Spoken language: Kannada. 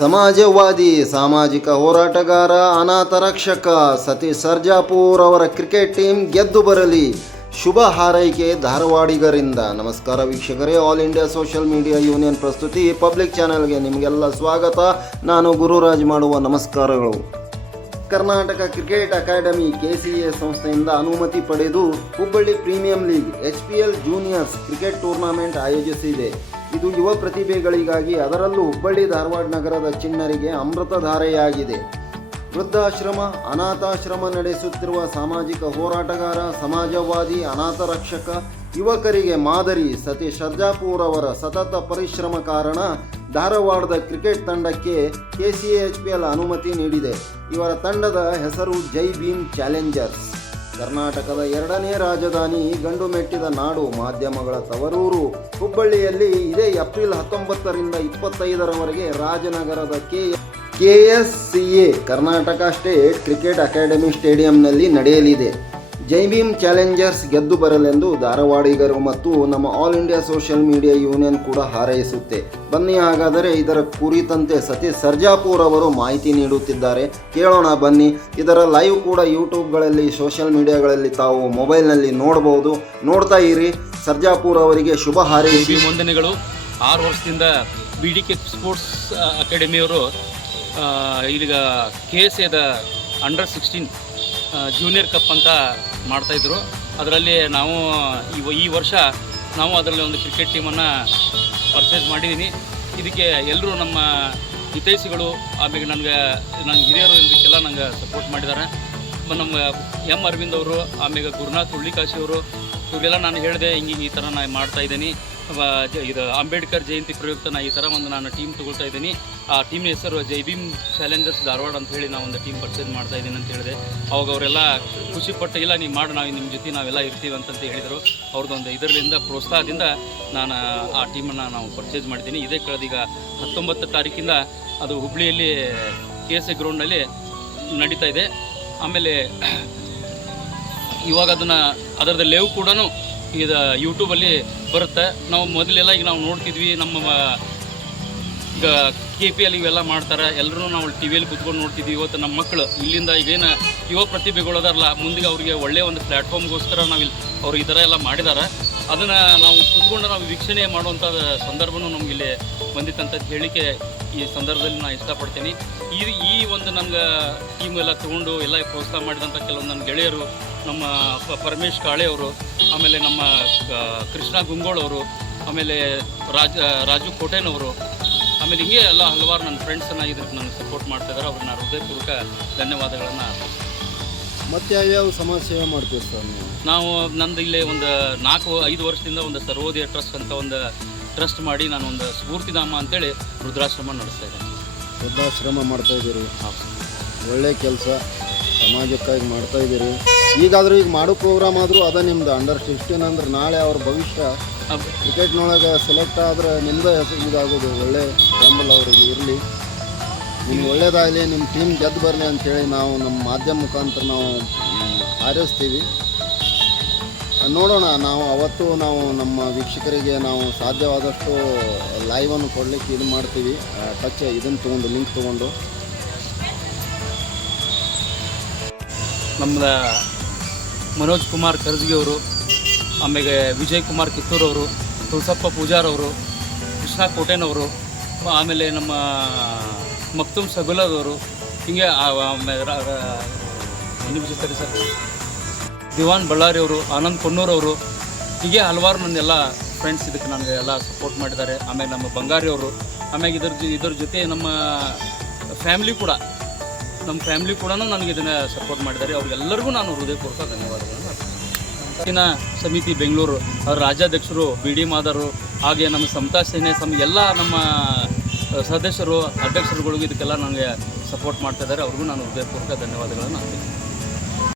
ಸಮಾಜವಾದಿ, ಸಾಮಾಜಿಕ ಹೋರಾಟಗಾರ ಅನಾಥ ರಕ್ಷಕ ಸತೀಶ್ ಸರ್ಜಾಪುರ್ ಅವರ ಕ್ರಿಕೆಟ್ ಟೀಮ್ ಗೆದ್ದು ಬರಲಿ. ಶುಭ ಹಾರೈಕೆ ಧಾರವಾಡಿಗರಿಂದ. ನಮಸ್ಕಾರ ವೀಕ್ಷಕರೇ, all India social media union ಪ್ರಸ್ತುತಿ ಪಬ್ಲಿಕ್ ಚಾನೆಲ್ಗೆ ನಿಮಗೆಲ್ಲ ಸ್ವಾಗತ. ನಾನು ಗುರುರಾಜ್ ಮಾಡುವ ನಮಸ್ಕಾರಗಳು. ಕರ್ನಾಟಕ ಕ್ರಿಕೆಟ್ ಅಕಾಡೆಮಿ ಕೆಸಿಎ ಸಂಸ್ಥೆಯಿಂದ ಅನುಮತಿ ಪಡೆದು Hubballi premier league, H P L juniors cricket tournament ಆಯೋಜಿಸಿದೆ. ಇದು ಯುವ ಪ್ರತಿಭೆಗಳಿಗಾಗಿ ಅದರಲ್ಲೂ ಹುಬ್ಬಳ್ಳಿ ಧಾರವಾಡ ನಗರದ ಚಿಣ್ಣರಿಗೆ ಅಮೃತಧಾರೆಯಾಗಿದೆ. ವೃದ್ಧಾಶ್ರಮ, ಅನಾಥಾಶ್ರಮ ನಡೆಸುತ್ತಿರುವ ಸಾಮಾಜಿಕ ಹೋರಾಟಗಾರ, ಸಮಾಜವಾದಿ, ಅನಾಥ ರಕ್ಷಕ, ಯುವಕರಿಗೆ ಮಾದರಿ ಸತೀಶ್ ಅವರ ಸತತ ಪರಿಶ್ರಮ ಕಾರಣ ಧಾರವಾಡದ ಕ್ರಿಕೆಟ್ ತಂಡಕ್ಕೆ ಕೆಸಿಎಚ್ಪಿಎಲ್ ಅನುಮತಿ ನೀಡಿದೆ. ಇವರ ತಂಡದ ಹೆಸರು ಜೈ ಭೀಮ್ ಚಾಲೆಂಜರ್ಸ್. ಕರ್ನಾಟಕದ ಎರಡನೇ ರಾಜಧಾನಿ ಗಂಡು ಮೆಟ್ಟಿದ ನಾಡು ಮಾಧ್ಯಮಗಳ ತವರೂರು. ಹುಬ್ಬಳ್ಳಿಯಲ್ಲಿ ಇದೇ ಏಪ್ರಿಲ್ ಹತ್ತೊಂಬತ್ತರಿಂದ ಇಪ್ಪತ್ತೈದರವರೆಗೆ ರಾಜನಗರದ K KSCA Karnataka state cricket academy ಸ್ಟೇಡಿಯಂನಲ್ಲಿ ನಡೆಯಲಿದೆ. ಜೈಭೀಮ್ ಚಾಲೆಂಜರ್ಸ್ ಗೆದ್ದು ಬರಲೆಂದು ಧಾರವಾಡಿಗರು ಮತ್ತು ನಮ್ಮ all India social media union ಕೂಡ ಹಾರೈಸುತ್ತೆ. ಬನ್ನಿ ಹಾಗಾದರೆ ಇದರ ಕುರಿತಂತೆ ಸತೀಶ್ ಸರ್ಜಾಪುರ್ ಅವರು ಮಾಹಿತಿ ನೀಡುತ್ತಿದ್ದಾರೆ. ಕೇಳೋಣ ಬನ್ನಿ. ಇದರ ಲೈವ್ ಕೂಡ ಯೂಟ್ಯೂಬ್ಗಳಲ್ಲಿ, ಸೋಷಿಯಲ್ ಮೀಡಿಯಾಗಳಲ್ಲಿ ತಾವು ಮೊಬೈಲ್ನಲ್ಲಿ ನೋಡಬಹುದು ನೋಡ್ತಾ ಇರಿ. ಸರ್ಜಾಪುರ್ ಅವರಿಗೆ ಶುಭ ಹಾರೈಸಿ. ವಂದನೆಗಳು. ಆರು ವರ್ಷದಿಂದ ಬಿ ಡಿ ಕೆ ಸ್ಪೋರ್ಟ್ಸ್ ಅಕಾಡೆಮಿಯವರು ಈಗ ಕೆ ಎಸ್ ಎದ ಅಂಡರ್ ಸಿಕ್ಸ್ಟೀನ್ ಜೂನಿಯರ್ ಕಪ್ ಅಂತ ಮಾಡ್ತಾಯಿದ್ರು ಅದರಲ್ಲಿ ನಾವು ಈ ವರ್ಷ ನಾವು ಅದರಲ್ಲಿ ಒಂದು ಕ್ರಿಕೆಟ್ ಟೀಮನ್ನು ಪರ್ಚೇಸ್ ಮಾಡಿದ್ದೀನಿ ಇದಕ್ಕೆ ಎಲ್ಲರೂ ನಮ್ಮ ಹಿತೈಷಿಗಳು ಆಮೇಲೆ ನನಗೆ ನನ್ನ ಹಿರಿಯರು ಇದಕ್ಕೆಲ್ಲ ನಂಗೆ ಸಪೋರ್ಟ್ ಮಾಡಿದ್ದಾರೆ ನಮ್ಮ ಎಂ ಅರವಿಂದ್ ಅವರು ಆಮೇಲೆ ಗುರುನಾಥ್ ಹುಳ್ಳಿಕಾಶಿ ಅವರು, ಇವರಿಗೆಲ್ಲ ನಾನು ಹೇಳಿದೆ ಹಿಂಗೆ ಈ ಥರ ನಾನು ಮಾಡ್ತಾ ಇದ್ದೀನಿ. ವ- ಜ- ಇದು ಅಂಬೇಡ್ಕರ್ ಜಯಂತಿ ಪ್ರಯುಕ್ತ ನಾನು ಈ ಥರ ಒಂದು ನಾನು ಟೀಮ್ ತೊಗೊಳ್ತಾ ಇದ್ದೀನಿ. ಆ ಟೀಮ್ ಹೆಸರು ಜೈ ಭೀಮ್ ಚಾಲೆಂಜರ್ಸ್ ಧಾರವಾಡ ಅಂತ ಹೇಳಿ ನಾವು ಒಂದು ಟೀಮ್ ಪರ್ಚೇಸ್ ಮಾಡ್ತಾ ಇದ್ದೀನಿ ಅಂತ ಹೇಳಿದೆ. ಅವಾಗ ಅವರೆಲ್ಲ ಖುಷಿಪಟ್ಟು ಇಲ್ಲ, ನೀವು ಮಾಡಿ, ನಾವು ನಿಮ್ಮ ಜೊತೆ ನಾವೆಲ್ಲ ಇರ್ತೀವಿ ಅಂತಂತ ಹೇಳಿದರು. ಅವ್ರದ್ದೊಂದು ಇದರಿಂದ ಪ್ರೋತ್ಸಾಹದಿಂದ ನಾನು ಆ ಟೀಮನ್ನು ನಾವು ಪರ್ಚೇಸ್ ಮಾಡಿದ್ದೀನಿ. ಇದೇ ಕಳೆದ ಈಗ ಹತ್ತೊಂಬತ್ತು ತಾರೀಕಿಂದ ಅದು ಹುಬ್ಳಿಯಲ್ಲಿ ಕೆ ಎಸ್ ಎ ಗ್ರೌಂಡ್ನಲ್ಲಿ ನಡೀತಾ ಇದೆ. ಆಮೇಲೆ ಇವಾಗ ಅದನ್ನು ಅದರದ್ದು ಲೇವ್ ಕೂಡ ಇದು ಯೂಟ್ಯೂಬಲ್ಲಿ ಬರುತ್ತೆ. ನಾವು ಮೊದಲೆಲ್ಲ ಈಗ ನಾವು ನೋಡ್ತಿದ್ವಿ, ನಮ್ಮ ಈಗ ಕೆ ಪಿ ಎಲ್ ಇವೆಲ್ಲ ಮಾಡ್ತಾರೆ. ಎಲ್ಲರೂ ನಾವು ಟಿ ವಿಯಲ್ಲಿ ಕುತ್ಕೊಂಡು ನೋಡ್ತಿದ್ವಿ. ಇವತ್ತು ನಮ್ಮ ಮಕ್ಕಳು ಇಲ್ಲಿಂದ ಈಗೇನು ಯುವ ಪ್ರತಿಭೆಗಳು ಅದಾರಲ್ಲ ಮುಂದೆ ಅವರಿಗೆ ಒಳ್ಳೆಯ ಒಂದು ಪ್ಲ್ಯಾಟ್ಫಾರ್ಮ್ಗೋಸ್ಕರ ನಾವು ಇಲ್ಲಿ ಅವ್ರು ಈ ಥರ ಎಲ್ಲ ಮಾಡಿದ್ದಾರೆ. ಅದನ್ನು ನಾವು ಕುತ್ಕೊಂಡು ನಾವು ವೀಕ್ಷಣೆ ಮಾಡುವಂಥ ಸಂದರ್ಭನೂ ನಮ್ಗೆ ಇಲ್ಲಿ ಬಂದಿತ್ತಂತ ಹೇಳಿಕೆ ಈ ಸಂದರ್ಭದಲ್ಲಿ ನಾನು ಇಷ್ಟಪಡ್ತೀನಿ. ಈ ಈ ಒಂದು ನನಗೆ ಟೀಮ್ ಎಲ್ಲ ತೊಗೊಂಡು ಎಲ್ಲ ಪ್ರೋತ್ಸಾಹ ಮಾಡಿದಂಥ ಕೆಲವೊಂದು ನನ್ನ ಗೆಳೆಯರು, ನಮ್ಮ ಪರಮೇಶ್ ಕಾಳೆ ಅವರು ಆಮೇಲೆ ನಮ್ಮ ಕೃಷ್ಣ ಗುಂಗೋಳವರು ಆಮೇಲೆ ರಾಜ ರಾಜು ಕೋಟೆನವರು ಆಮೇಲೆ ಹಿಂಗೆ ಎಲ್ಲ ಹಲವಾರು ನನ್ನ ಫ್ರೆಂಡ್ಸನ್ನು ಇದಕ್ಕೆ ನನಗೆ ಸಪೋರ್ಟ್ ಮಾಡ್ತಾ ಇದ್ದಾರೆ ಅವ್ರಿಗೆ ನಾನು ಹೃದಯಪೂರ್ವಕ ಧನ್ಯವಾದಗಳನ್ನು ಮತ್ತೆ ಯಾವ್ಯಾವ ಸಮಾಜ ಸೇವೆ ಮಾಡ್ತೀವಿ ಸರ್ ನೀವು? ನಾವು ನಂದು ಇಲ್ಲಿ ಒಂದು ನಾಲ್ಕು ಐದು ವರ್ಷದಿಂದ ಒಂದು ಸರ್ವೋದಯ ಟ್ರಸ್ಟ್ ಅಂತ ಒಂದು ಟ್ರಸ್ಟ್ ಮಾಡಿ ನಾನು ಒಂದು ಸ್ಫೂರ್ತಿಧಾಮ ಅಂತೇಳಿ ರುದ್ರಾಶ್ರಮ ನಡೆಸ್ತಾ ಇದ್ದೇನೆ. ವೃದ್ಧಾಶ್ರಮ ಮಾಡ್ತಾ ಇದ್ದೀರಿ. ಒಳ್ಳೆ ಕೆಲಸ. ಸಮಾಜಕ್ಕಾಗಿ ಮಾಡ್ತಾ ಇದ್ದೀರಿ. ಈಗಾದರೂ ಈಗ ಮಾಡೋ ಪ್ರೋಗ್ರಾಮ್ ಆದರೂ ಅದ ನಿಮ್ದು ಅಂಡರ್ ಸಿಕ್ಸ್ಟೀನ್ ಅಂದ್ರೆ ನಾಳೆ ಅವ್ರ ಭವಿಷ್ಯ ಕ್ರಿಕೆಟ್ನೊಳಗೆ ಸೆಲೆಕ್ಟ್ ಆದ್ರೆ ನಿಮ್ಮದೇ ಹೆಸರು ಇದಾಗೋದು ಒಳ್ಳೆ ಬೆಂಬಲ ಅವ್ರಿಗೆ ಇರಲಿ. ನಿಮ್ಗೆ ಒಳ್ಳೇದಾಗಲಿ ನಿಮ್ಮ ಟೀಮ್ ಗೆದ್ದು ಬರಲಿ ಅಂತೇಳಿ ನಾವು ನಮ್ಮ ಮಾಧ್ಯಮ ಮುಖಾಂತರ ನಾವು ಹಾರೈಸ್ತೀವಿ. ನೋಡೋಣ ನಾವು ಅವತ್ತು ನಾವು ನಮ್ಮ ವೀಕ್ಷಕರಿಗೆ ನಾವು ಸಾಧ್ಯವಾದಷ್ಟು ಲೈವನ್ನು ಕೊಡಲಿಕ್ಕೆ ಇದು ಮಾಡ್ತೀವಿ. ಟಚ್ ಇದನ್ನು ತೊಗೊಂಡು ಲಿಂಕ್ ತೊಗೊಂಡು. ನಮ್ಮದ ಮನೋಜ್ ಕುಮಾರ್ ಕರ್ಜಿಗೆ ಅವರು ಆಮೇಲೆ ವಿಜಯ್ ಕುಮಾರ್ ಕಿತ್ತೂರವರು ತುಳಸಪ್ಪ ಪೂಜಾರ್ ಅವರು, ಕೃಷ್ಣ ಕೋಟೆನವರು ಆಮೇಲೆ ನಮ್ಮ ಮಕ್ತುಮ್ ಸಗುಲದವರು ಹೀಗೆ ಸರಿ ಸರ್. ದಿವಾನ್ ಬಳ್ಳಾರಿ ಅವರು, ಆನಂದ್ ಕೊಣ್ಣೂರ್ ಅವರು, ಹೀಗೆ ಹಲವಾರು ನನ್ನೆಲ್ಲ ಫ್ರೆಂಡ್ಸ್ ಇದಕ್ಕೆ ನನಗೆ ಎಲ್ಲ ಸಪೋರ್ಟ್ ಮಾಡಿದ್ದಾರೆ. ಆಮೇಲೆ ನಮ್ಮ ಬಂಗಾರಿ ಅವರು, ಆಮೇಲೆ ಇದ್ರ ಇದ್ರ ಜೊತೆ ನಮ್ಮ ಫ್ಯಾಮಿಲಿ ಕೂಡ. ನಮ್ಮ ಫ್ಯಾಮಿಲಿ ಕೂಡ ನನಗೆ ಇದನ್ನು ಸಪೋರ್ಟ್ ಮಾಡಿದ್ದಾರೆ. ಅವ್ರಿಗೆಲ್ಲರಿಗೂ ನಾನು ಹೃದಯಪೂರ್ವಕ ಧನ್ಯವಾದಗಳನ್ನು. ಇವತ್ತಿನ ಸಮಿತಿ ಬೆಂಗಳೂರು ಅವರ ರಾಜ್ಯಾಧ್ಯಕ್ಷರು, ಬಿ ಡಿ ಮಾದರು ಹಾಗೆ ನಮ್ಮ ಸಮತಾ ಸೇನೆ, ಸಮ ಎಲ್ಲ ನಮ್ಮ ಸದಸ್ಯರು, ಅಧ್ಯಕ್ಷರುಗಳಿಗೂ ಇದಕ್ಕೆಲ್ಲ ನನಗೆ ಸಪೋರ್ಟ್ ಮಾಡ್ತಾ ಇದ್ದಾರೆ. ಅವ್ರಿಗೂ ನಾನು ಹೃದಯಪೂರ್ವಕ ಧನ್ಯವಾದಗಳನ್ನು ಅರ್ಪಿಸ್ತೀನಿ.